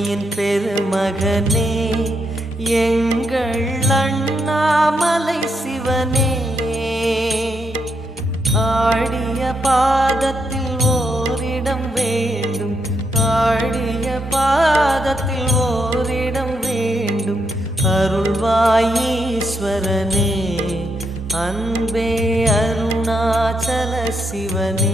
அன்னையின் பெருமகனே எங்கள் அண்ணாமலை சிவனே, ஆடிய பாதத்தில் ஓரிடம் வேண்டும், ஆடிய பாதத்தில் ஓரிடம் வேண்டும். அருள்வாயீஸ்வரனே, அன்பே அருணாச்சல சிவனே.